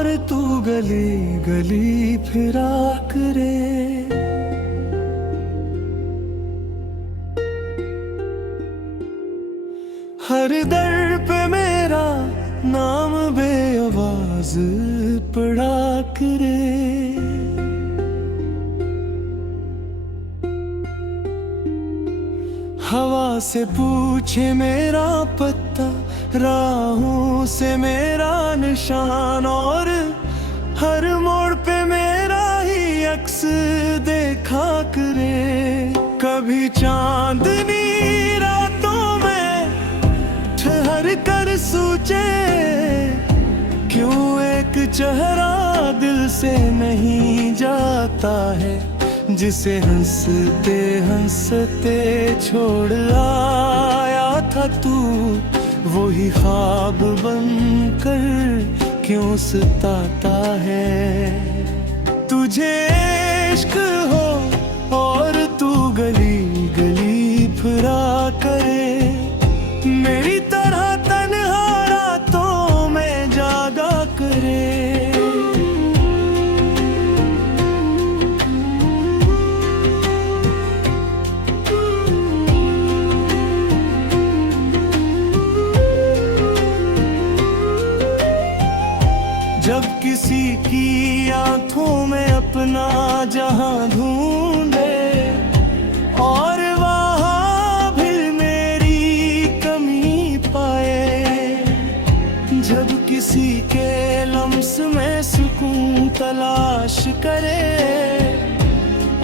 और तू गली गली फिरा करे। हर दर पे मेरा नाम बेआवाज पड़ा करे। हवा से पूछे मेरा पत्ता, राहों से मेरा निशान, और हर मोड़ पे मेरा ही अक्स देखा करे। कभी चांदनी रातों में ठहर कर सोचे, क्यों एक चेहरा दिल से नहीं जाता है, जिसे हंसते हंसते छोड़ आया था तू, वही ख्वाब बनकर क्यों सताता है। तुझे इश्क हो और तू गली गली फिरा करे, मेरी तरह तन्हा रातों में जागा करे। जब किसी की आंखों में अपना जहां ढूंढे, और वहां भी मेरी कमी पाए। जब किसी के लम्स में सुकून तलाश करे,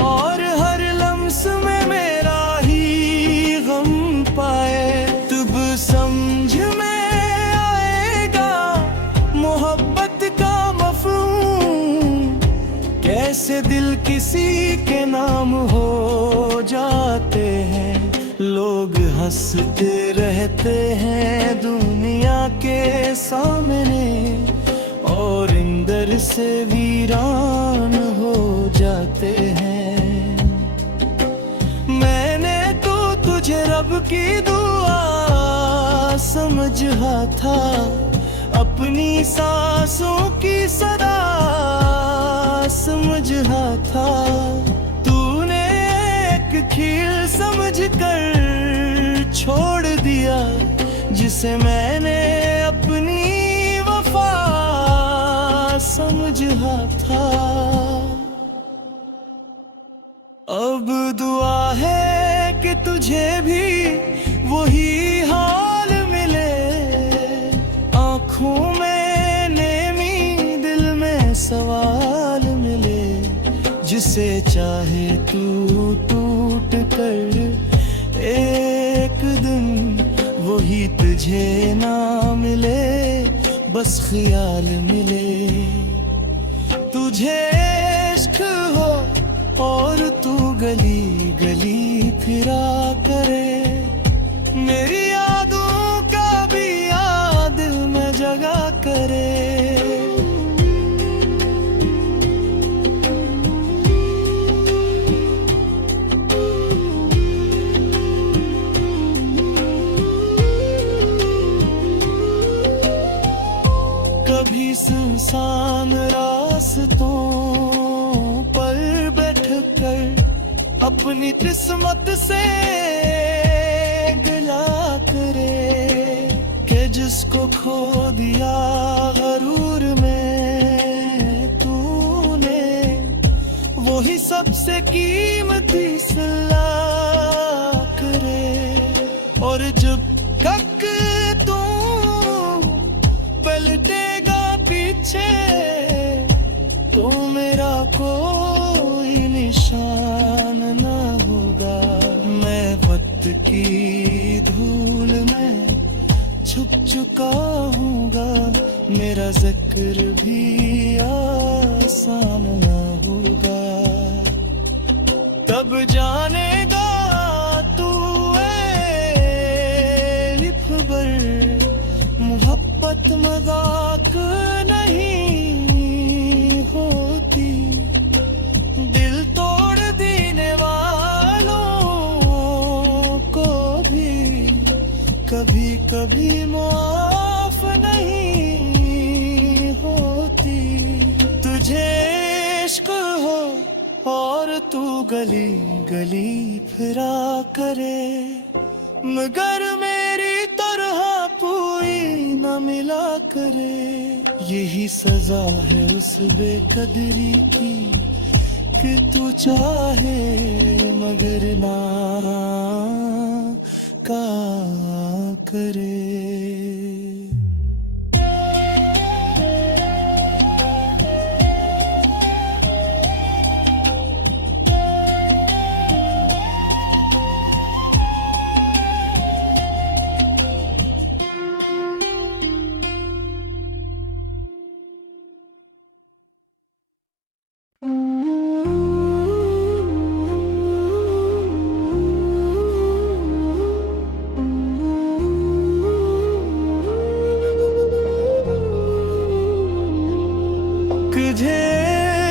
और हर लम्स में मेरा ही गम पाए, तब समझ में आएगा मोहब्बत का मफ़हूम, कैसे दिल किसी के नाम हो जाते हैं। लोग हंसते रहते हैं दुनिया के सामने, और अंदर से वीरान हो जाते हैं। मैंने तो तुझे रब की दुआ समझा था, अपनी सांसों की सदा समझा था। तूने एक खील समझकर छोड़ दिया, जिसे मैंने अपनी वफा समझा था। अब दुआ है कि तुझे भी वही हाल मिले, आँखों में नेमी दिल में सवाल मिले, जिसे चाहे तू टूट कर एक दिन वही तुझे ना मिले, बस ख्याल मिले। तुझे इश्क हो और तू गली गली फिरा करे, मेरी यादों का भी याद में जगा करे। कभी सुनसान रास्तों पर बैठ कर अपनी किस्मत से गिला करे, कि जिसको खो दिया गरूर में तूने, वही सबसे कीमती सिला करे। और जब तक तू पलटेगा पीछे, तो मेरा कोई निशान न होगा। मैं वक्त की धूल में छुप चुका हूँगा, मेरा जिक्र भी आसान न होगा। तब जानेगा तू मोहब्बत मजाक नहीं होती, दिल तोड़ देने वालों को भी कभी कभी माफ नहीं होती। गली गली फिरा करे, मगर मेरी तरह कोई न मिला करे। यही सजा है उस बेकदरी की कि तू चाहे मगर ना का करे। तुझे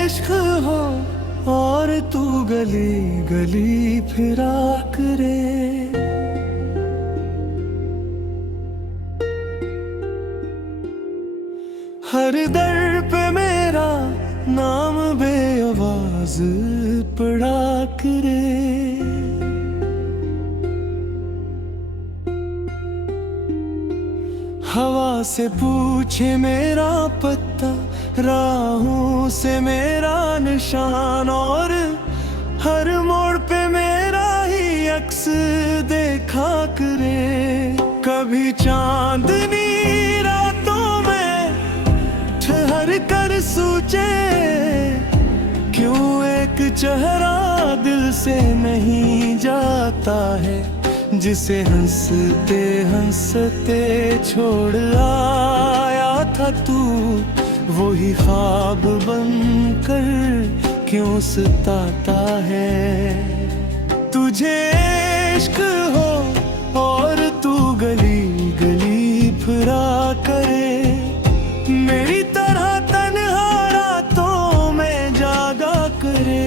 इश्क हो और तू गली गली फिरा करे, हर दर पे मेरा नाम बेआवाज पड़ा करे। हवा से पूछे मेरा पत्ता, राहों से मेरा निशान, और हर मोड़ पे मेरा ही अक्स देखा करे। कभी चांदनी रातों में ठहर कर सोचे, क्यों एक चेहरा दिल से नहीं जाता है, जिसे हंसते हंसते छोड़ आया था तू, वही ख्वाब बनकर क्यों सताता है। तुझे इश्क हो और तू गली गली फिरा करे, मेरी तरह तन्हा रातों में जागा करे।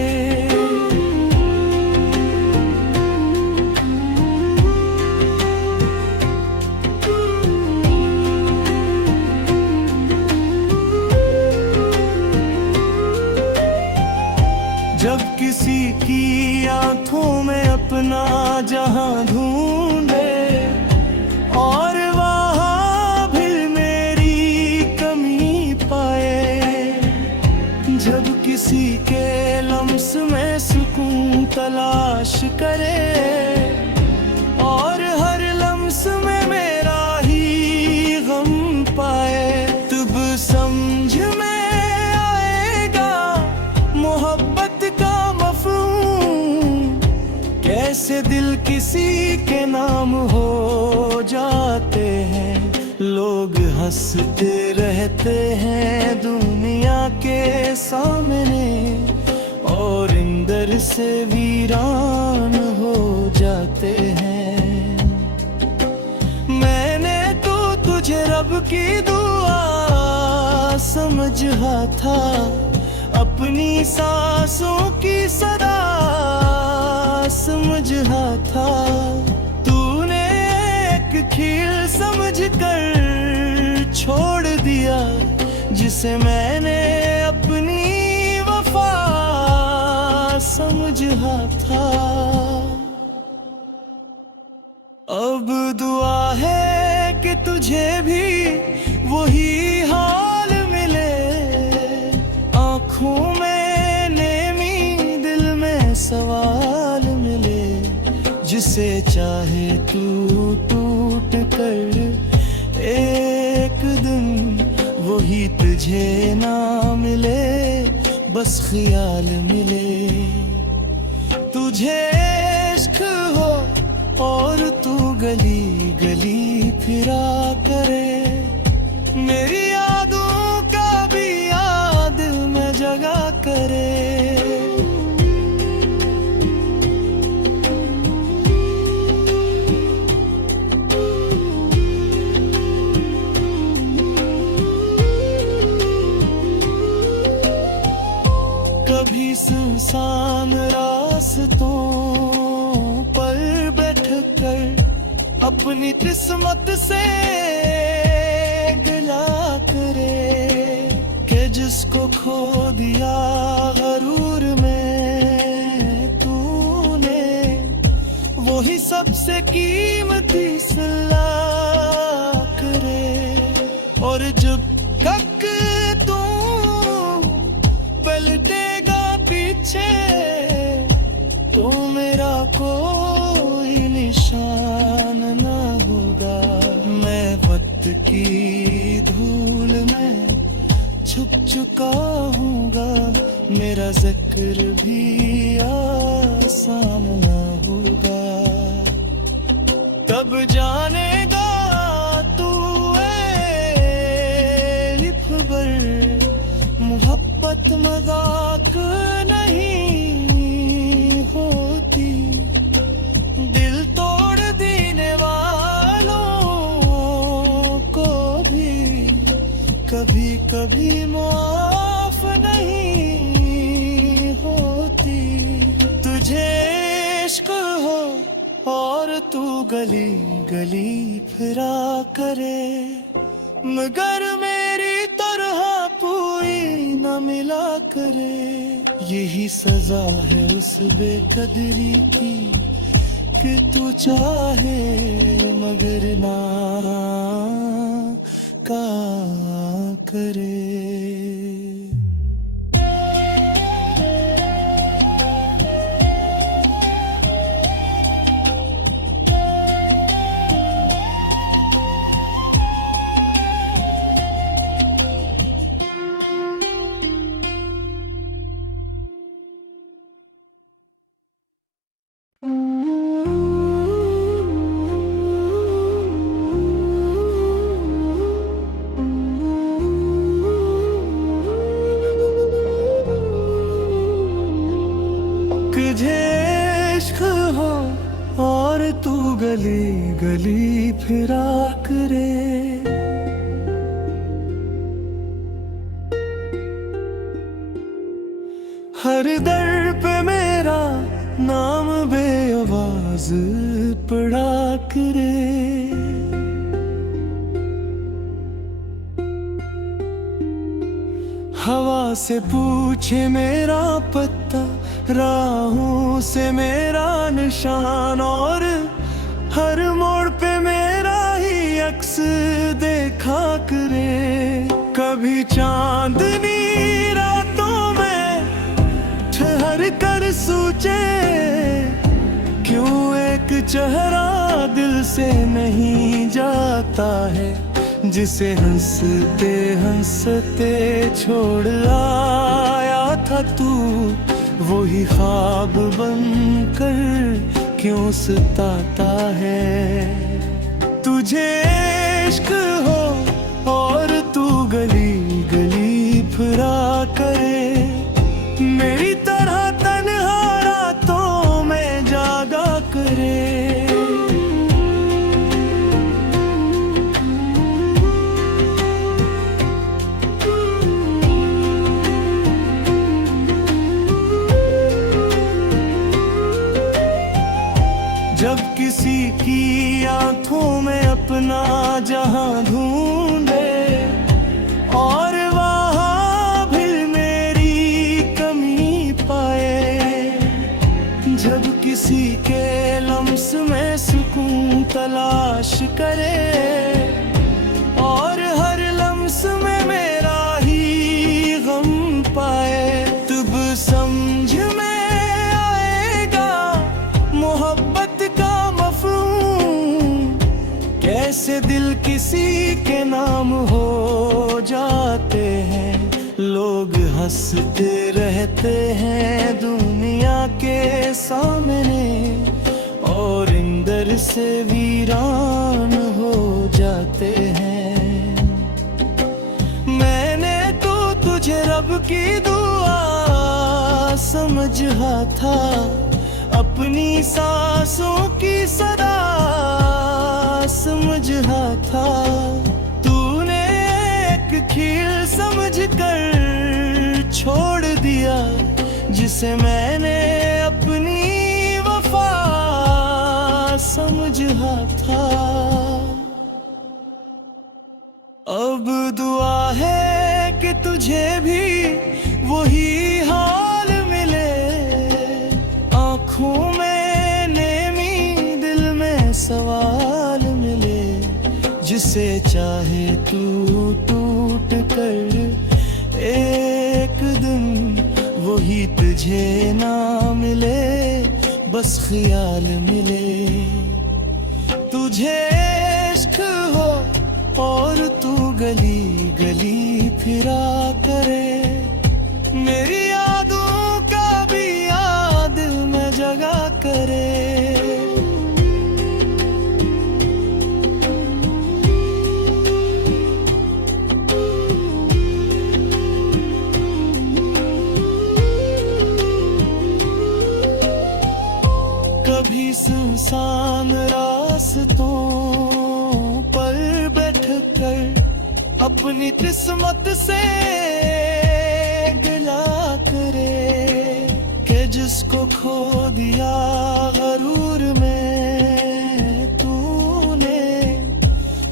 जब किसी की आंखों में अपना जहां ढूंढे, और वहां भी मेरी कमी पाए, जब किसी के लम्स में सुकून तलाश करे, और हर लम्स में मेरा ही गम पाए, तब समझ में आएगा मोहब्बत का मफ़हूम, कैसे दिल किसी के नाम हो जाते हैं। लोग हंसते रहते हैं दुनिया के सामने, और अंदर से वीरान हो जाते हैं। मैंने तो तुझे रब की दुआ समझा था, अपनी सांसों की सदा समझा था। तूने एक खील समझकर छोड़ दिया, जिसे मैंने अपनी वफा समझा था। अब दुआ है कि तुझे भी वही हाल मिले, आँखों में नेमी दिल में सवाल मिले, जिसे चाहे तू टूट कर एक दिन वही तुझे ना मिले, बस ख्याल मिले। तुझे इश्क हो और तू गली गली फिरा करे, मेरी यादों का भी याद में जगा करे। कभी सुनसान रास्तों पर बैठ कर अपनी किस्मत से गिला करे, कि जिसको खो दिया गरूर में हमसे कीमती सलाह करे। और जब तक तू पलटेगा पीछे तो मेरा कोई निशान न होगा। मैं वक्त की धूल में छुप चुका हूँगा, मेरा जिक्र भी आसान न होगा। तब जानेगा तू लिफबर, मोहब्बत मजाक नहीं होती। दिल तोड़ देने वालों को भी कभी कभी माफ नहीं होती। तुझे इश्क हो और तू गली गली फिरा करे, मगर मेरी तरह कोई न मिला करे। यही सजा है उस बेकदरी की कि तू चाहे मगर ना का करे। तुझे इश्क हो और तू गली गली फिरा करे, हर दर पे मेरा नाम बेआवाज पड़ा करे। हवा से पूछे मेरा पत्ता, राहों से मेरा निशान, और हर मोड़ पे मेरा ही अक्स देखा करे। कभी चांदनी रातों में ठहर कर सोचे, क्यों एक चेहरा दिल से नहीं जाता है, जिसे हंसते हंसते छोड़ आया था तू, वही ख्वाब बनकर क्यों सताता है। तुझे इश्क हो और तू गली गली फिरा करे, मेरी तरह तन्हा रातों में जागा करे। जब किसी की आंखों में अपना जहां ढूंढे और वहां भी मेरी कमी पाए, जब किसी के लम्स में सुकून तलाश करे और हर लम्स में मेरा ही गम पाए, तब समझ में आएगा मोहब्बत का मफ़हूम, कैसे दिल किसी के नाम हो जाते हैं। लोग हंसते रहते हैं दुनिया के सामने और अंदर से वीरान हो जाते हैं। मैंने तो तुझे रब की दुआ समझा था, अपनी सांसों की सदा समझा था। तूने एक खील समझकर छोड़ दिया, जिसे मैंने अपनी वफा समझा था। अब दुआ है कि तुझे भी वही हाल मिले, आँखों में नेमी दिल में बस ख्याल मिले। तुझे इश्क हो और तू गली गली फिरा करे, मेरी यादों का भी याद में जगा करे। कभी सुनसान रास्तों पर बैठ कर अपनी किस्मत से गिला करे, कि जिसको खो दिया गरूर में तूने,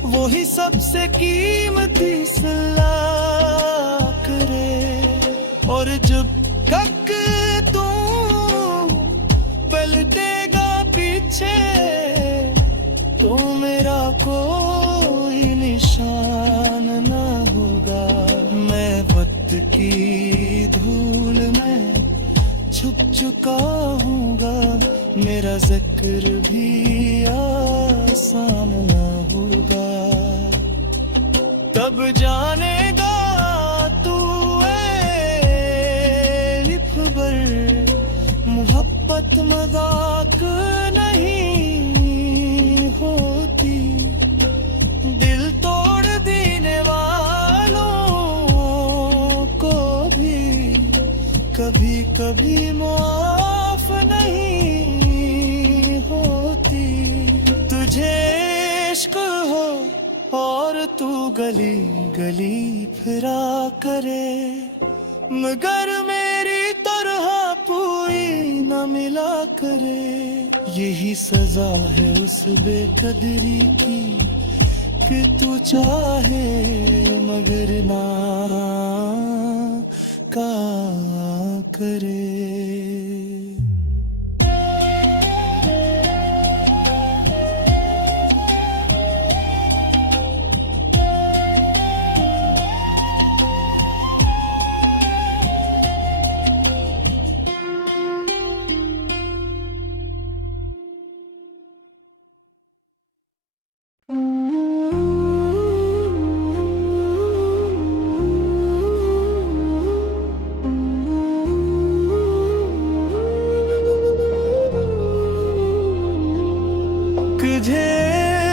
वही सबसे कीमती सलाह करे। और जब तक तू पलटेगा पीछे तो मेरा कोई निशान न होगा। मैं वक्त की धूल में छुप चुका हूँगा, मेरा जिक्र भी आसान न होगा। तब जानेगा तू खबर, मोहब्बत मजाक नहीं होती। दिल तोड़ देने वालों को भी कभी कभी माफ नहीं होती। तुझे इश्क हो और तू गली गली फिरा करे, मगर मेरी तरह कोई न मिला करे। यही सजा है उस बेकदरी की कि तू चाहे मगर ना का करे। तुझे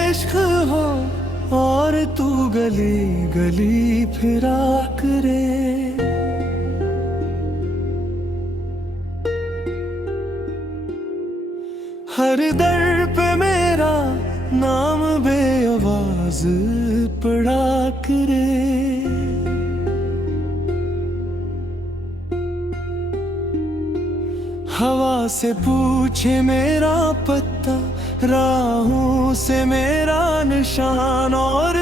इश्क हो और तू गली गली फिरा करे, हर दर पे मेरा नाम बेआवाज पड़ा करे। हवा से पूछे मेरा पत्ता, राहों से मेरा निशान, और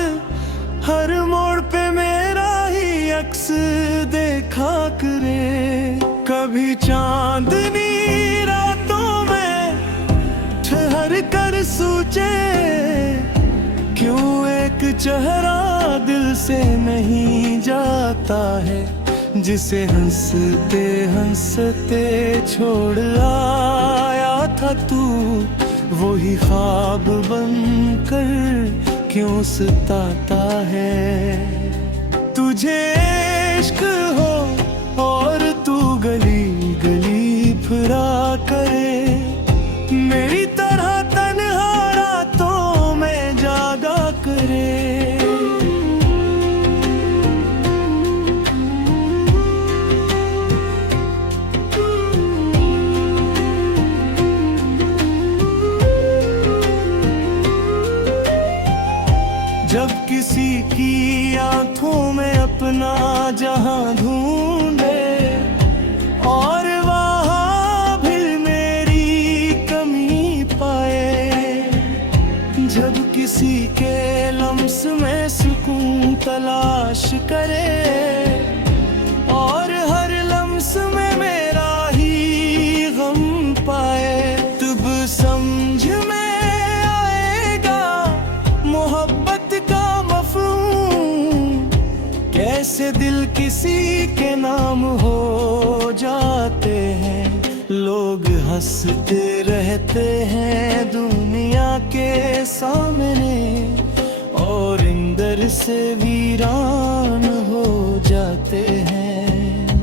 हर मोड़ पे मेरा ही अक्स देखा करे। कभी चांदनी रातों में ठहर कर सोचे, क्यों एक चेहरा दिल से नहीं जाता है, जिसे हंसते हंसते छोड़ आया था तू, वही ख्वाब बनकर क्यों सताता है। तुझे इश्क हो और तू गली गली फिरा करे, मेरी तरह तन्हा रातों में जागा करे। जब किसी की आंखों में अपना जहां ढूंढे और वहां भी मेरी कमी पाए, जब किसी के लम्स में सुकून तलाश करे और हर लम्स में मेरा ही गम पाए, तब समझ में आएगा मोहब्बत का मफ़हूम, कैसे दिल किसी के नाम हो जाते हैं, लोग हंसते रहते हैं दुनिया के सामने और अंदर से वीरान हो जाते हैं।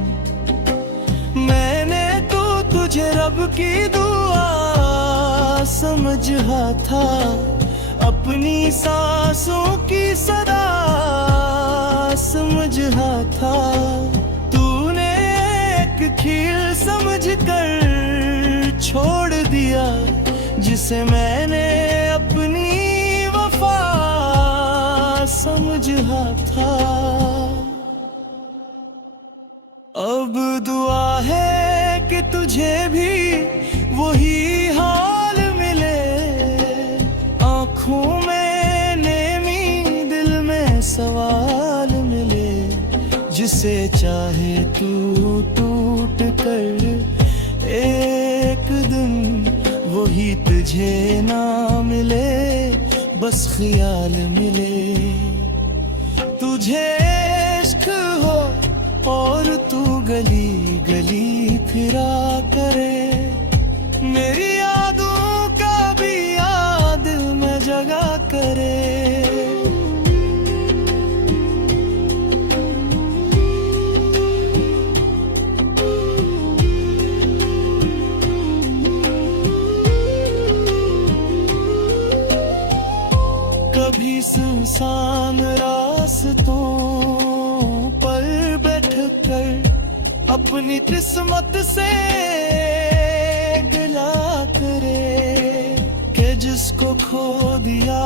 मैंने तो तुझे रब की दुआ समझा था, अपनी सांसों की सदा समझा था। तूने एक खील समझकर छोड़ दिया, जिसे मैंने अपनी वफा समझा था। अब दुआ है कि तुझे भी वही हाल मिले, आँखों में नेमी दिल में सवाल मिले। जिसे चाहे तू टूट कर एक दिन वही तुझे ना मिले, बस ख्याल मिले। तुझे इश्क हो और तू गली गली फिरा करे, मेरी यादों का भी याद में जगा करे। कभी सुनसान रास्तों पर बैठकर अपनी किस्मत से गिला करे, कि जिसको खो दिया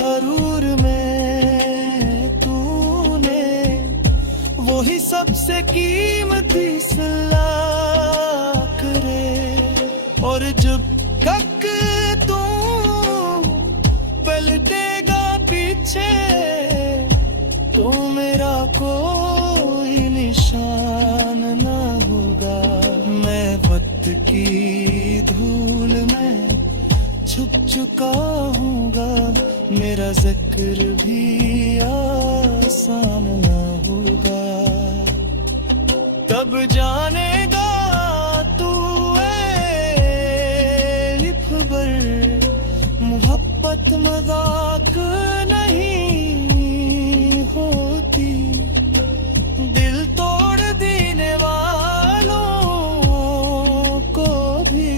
गरूर में तूने, वही सबसे कीमती सलाह करे। और जब तक तू पलटेगा पीछे तो मेरा कोई निशान ना होगा। मैं वक्त की धूल में छुप चुका हूँगा, मेरा जिक्र भी आसान ना होगा। तब जानेगा तू मोहब्बत मजाक नहीं होती, दिल तोड़ देने वालों को भी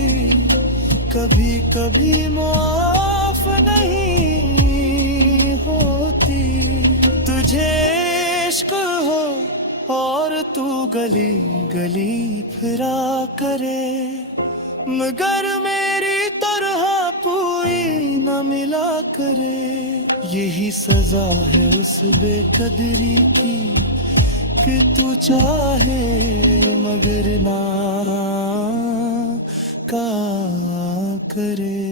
कभी कभी माफ नहीं होती। तुझे इश्क हो और तू गली गली फिरा करे, मगर मेरी तरह कोई न मिला करे। यही सजा है उस बेकदरी की कि तू चाहे मगर ना का करे।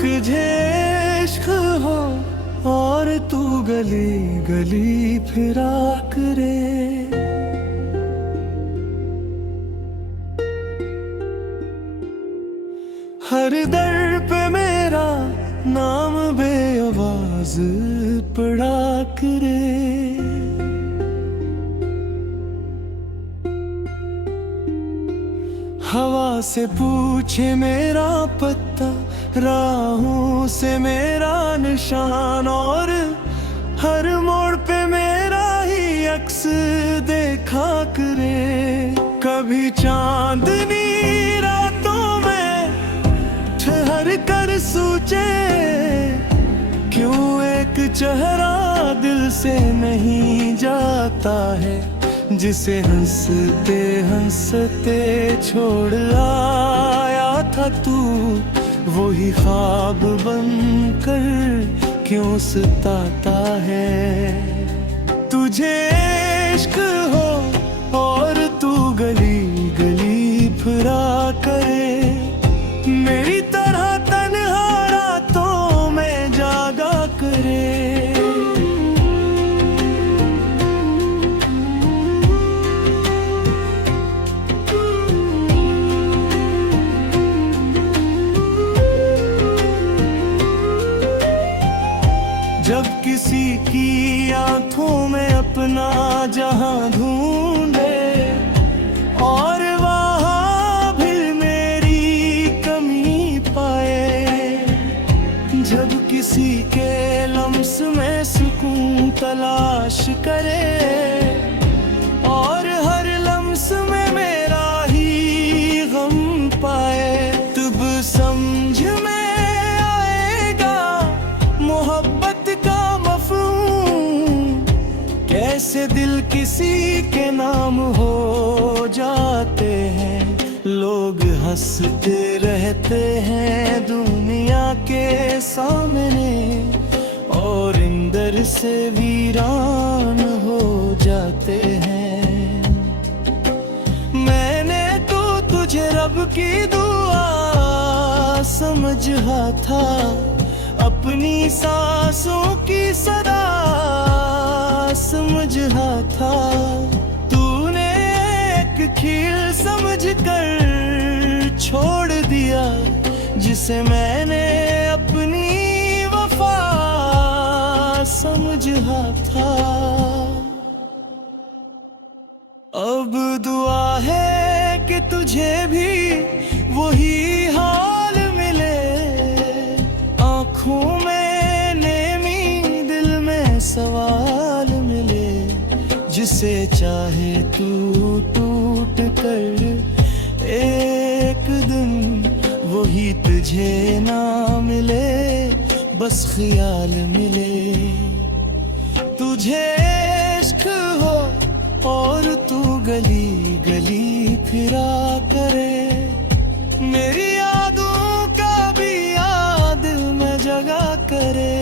तुझे इश्क हो और तू गली गली फिरा करे, हर दर पे मेरा नाम बेआवाज पड़ा करे। हवा से पूछे मेरा पत्ता, राहों से मेरा निशान, और हर मोड़ पे मेरा ही अक्स देखा करे। कभी चांदनी रातों में ठहर कर सोचे, क्यों एक चेहरा दिल से नहीं जाता है, जिसे हंसते हंसते छोड़ आया था तू, वही ख्वाब बनकर क्यों सताता है। तुझे इश्क हो और तू गली गली फिरा करे, मेरी तरह तन्हा रातों में जागा करे। जब किसी की आंखों में अपना जहां ढूंढे और वहां भी मेरी कमी पाए, जब किसी के लम्स में सुकून तलाश करे और हर लम्स में मेरा ही गम पाए, तब समझ में मोहब्बत का मफ़हूम, कैसे दिल किसी के नाम हो जाते हैं। लोग हंसते रहते हैं दुनिया के सामने और अंदर से वीरान हो जाते हैं। मैंने तो तुझे रब की दुआ समझा था, अपनी सांसों की सदा समझा था। तूने एक खील समझ कर छोड़ दिया, जिसे मैंने अपनी वफा समझा था। अब दुआ है कि तुझे भी वही हाल मिले, आँखों में नेमी दिल में सवाल मिले, जिसे चाहे तू टूट कर एक दिन वही तुझे ना मिले, बस ख्याल मिले। तुझे इश्क हो और तू गली गली फिरा करे, मेरी यादों का भी याद में जगा करे।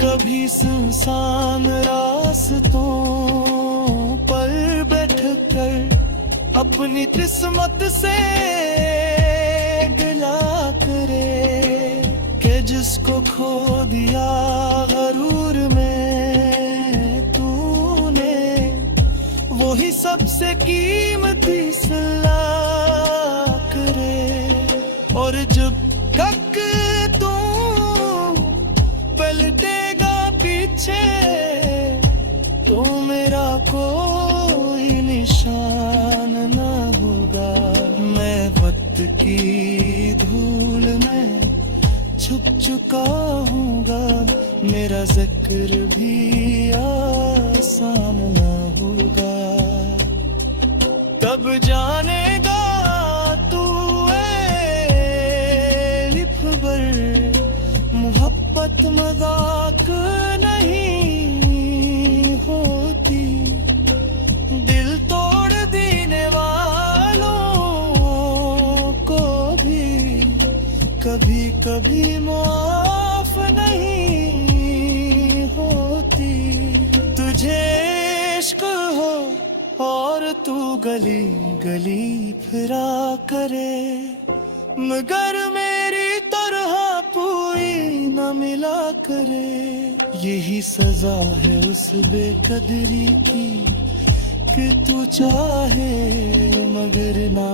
कभी सुनसान रास्तों पर बैठ कर अपनी किस्मत से गिला करे, कि जिसको खो दिया गरूर में तूने, वही सबसे कीमती सलाह करे। और जब तक तू पलटेगा पीछे तो मेरा कोई निशान ना होगा। मैं वक्त की धूल में छुप चुका हूँगा, मेरा जिक्र भी आसान ना होगा। तब जानेगा तू लिफबर, मोहब्बत मजाक नहीं होती, दिल तोड़ देने वालों को भी कभी कभी माफ नहीं होती। तुझे इश्क हो और तू गली गली फिरा करे, मगर मेरी तरह कोई न मिला करे। यही सजा है उस बेकदरी की कि तू चाहे मगर ना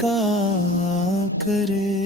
का करे।